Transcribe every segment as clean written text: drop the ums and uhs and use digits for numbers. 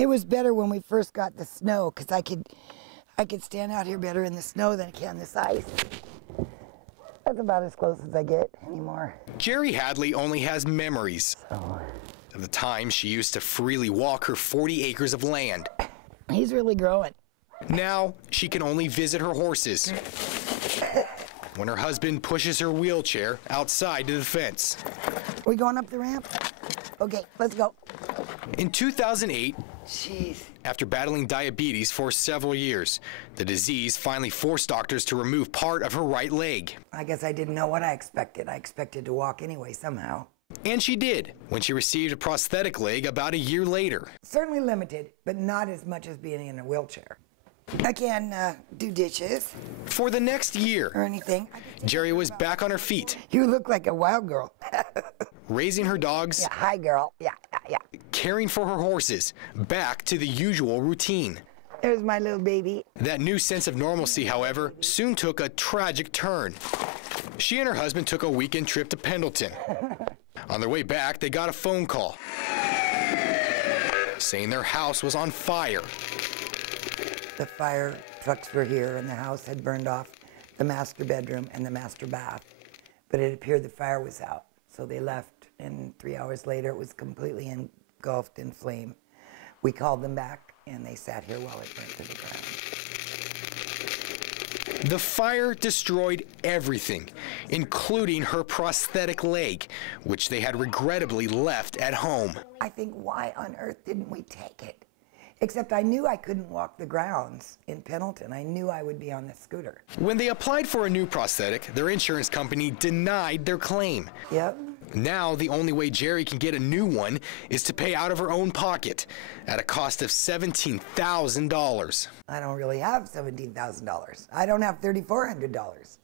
It was better when we first got the snow, because I could stand out here better in the snow than I can this ice. That's about as close as I get anymore. Jerry Hadley only has memories of the time she used to freely walk her 40 acres of land. He's really growing. Now she can only visit her horses when her husband pushes her wheelchair outside to the fence. We going up the ramp? Okay, let's go. In 2008, Jeez. after battling diabetes for several years, the disease finally forced doctors to remove part of her right leg. I guess I didn't know what I expected. I expected to walk anyway somehow. And she did, when she received a prosthetic leg about a year later. Certainly limited, but not as much as being in a wheelchair. I can do dishes. For the next year, Or anything. Jerry was back on her feet, You look like a wild girl. raising her dogs, Yeah, hi girl. Yeah. caring for her horses, back to the usual routine. There's my little baby. That new sense of normalcy, however, soon took a tragic turn. She and her husband took a weekend trip to Pendleton. On their way back, they got a phone call saying their house was on fire. The fire trucks were here and the house had burned off the master bedroom and the master bath. But it appeared the fire was out. So they left, and 3 hours later it was completely engulfed in flame. We called them back and they sat here while it burnt to the ground. The fire destroyed everything, including her prosthetic leg, which they had regrettably left at home. I think, why on earth didn't we take it? Except I knew I couldn't walk the grounds in Pendleton. I knew I would be on the scooter. When they applied for a new prosthetic, their insurance company denied their claim. Yep. Now, the only way Jerry can get a new one is to pay out of her own pocket at a cost of $17,000. I don't really have $17,000. I don't have $3,400.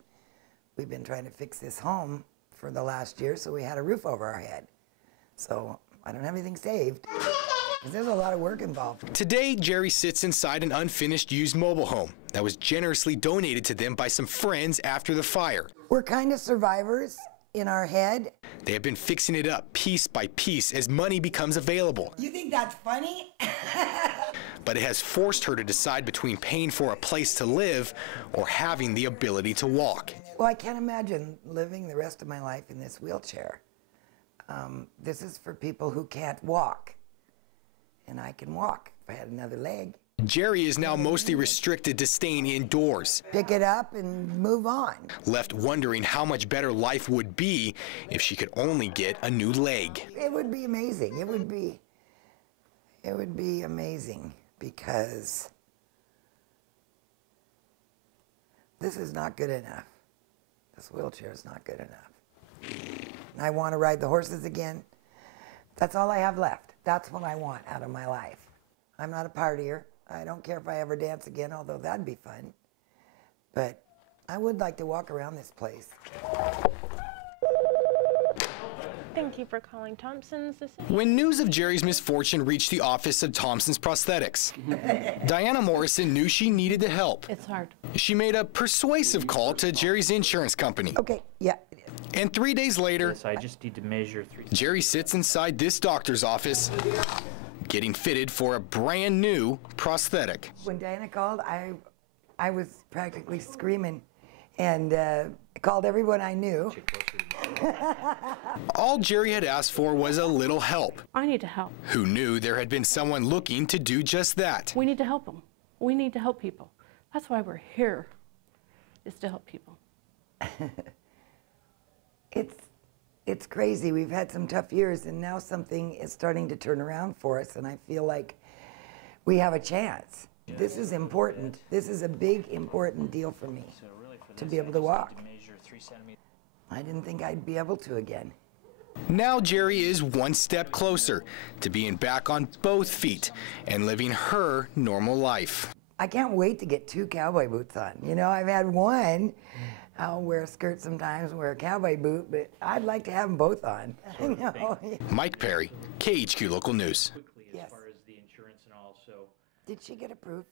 We've been trying to fix this home for the last year, so we had a roof over our head. So I don't have anything saved. 'Cause there's a lot of work involved. Today, Jerry sits inside an unfinished used mobile home that was generously donated to them by some friends after the fire. We're kind of survivors in our head. They have been fixing it up piece by piece as money becomes available. You think that's funny? But it has forced her to decide between paying for a place to live or having the ability to walk. Well, I can't imagine living the rest of my life in this wheelchair. This is for people who can't walk. And I can walk if I had another leg. Jerry is now mostly restricted to staying indoors, Pick it up and move on. left wondering how much better life would be if she could only get a new leg. It would be amazing. It would be amazing, because this is not good enough. This wheelchair is not good enough. I want to ride the horses again. That's all I have left. That's what I want out of my life. I'm not a partier. I don't care if I ever dance again, although that'd be fun. But I would like to walk around this place. Thank you for calling Thompson's. When news of Jerry's misfortune reached the office of Thompson's Prosthetics, Diana Morrison knew she needed the help. It's hard. She made a persuasive call to Jerry's insurance company. Okay, yeah. And 3 days later, Yes, I just need to measure 3. Jerry sits inside this doctor's office, getting fitted for a brand new prosthetic. When Diana called, I was practically screaming, and called everyone I knew. All Jerry had asked for was a little help. I need to help. Who knew there had been someone looking to do just that? We need to help them. We need to help people. That's why we're here, is to help people. It's crazy. We've had some tough years, and now something is starting to turn around for us, and I feel like we have a chance. Yeah. This is important. This is a big, important deal for me, so really for to be able to walk. I didn't think I'd be able to again. Now Jerry is one step closer to being back on both feet and living her normal life. I can't wait to get 2 cowboy boots on. You know, I've had one. I'll wear a skirt sometimes and wear a cowboy boot, but I'd like to have them both on. You know? Mike Perry, KHQ Local News. Yes. Did she get approved?